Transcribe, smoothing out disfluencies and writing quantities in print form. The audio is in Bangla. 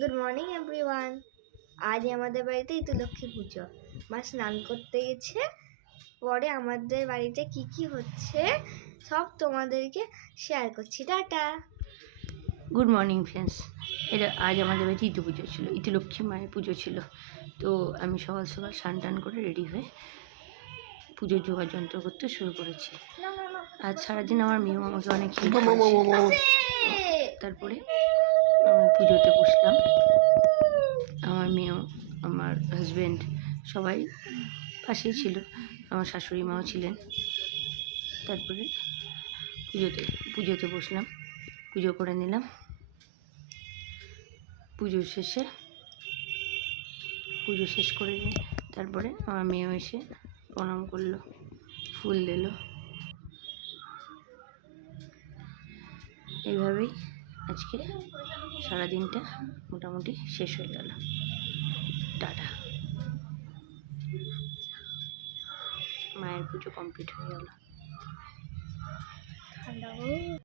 Good morning everyone. আজ আমাদের বাড়িতে লক্ষ্মী পুজো। মা স্নান করতে গেছে। পরে আমাদের বাড়িতে কি কি হচ্ছে সব তোমাদেরকে শেয়ার করছি। টাটা। Good morning friends. আজ আমাদের বাড়িতে ইতু পুজো ছিল, লক্ষ্মী মায়ের পুজো ছিল। তো আমি সকাল সকাল স্নান টান করে রেডি হয়ে পুজোর জোগাড় যন্ত্র করতে শুরু করেছি। আজ সারাদিন আমার মেয়েও আমাকে অনেক হেল্প করেছে। তারপরে পুজোতে বসলাম। আমার মেয়েও, আমার হাজব্যান্ড সবাই পাশেই ছিল, আমার শাশুড়ি মাও ছিলেন। তারপরে পুজোতে বসলাম, পুজো করে নিলাম। পুজো শেষ করে নিয়ে তারপরে আমার মেয়েও এসে প্রণাম করলো, ফুল দিল। এইভাবেই আজকে সারাদিনটা মোটামুটি শেষ হয়ে গেল। টাটা। মায়ের পুজো কমপ্লিট হয়ে গেল।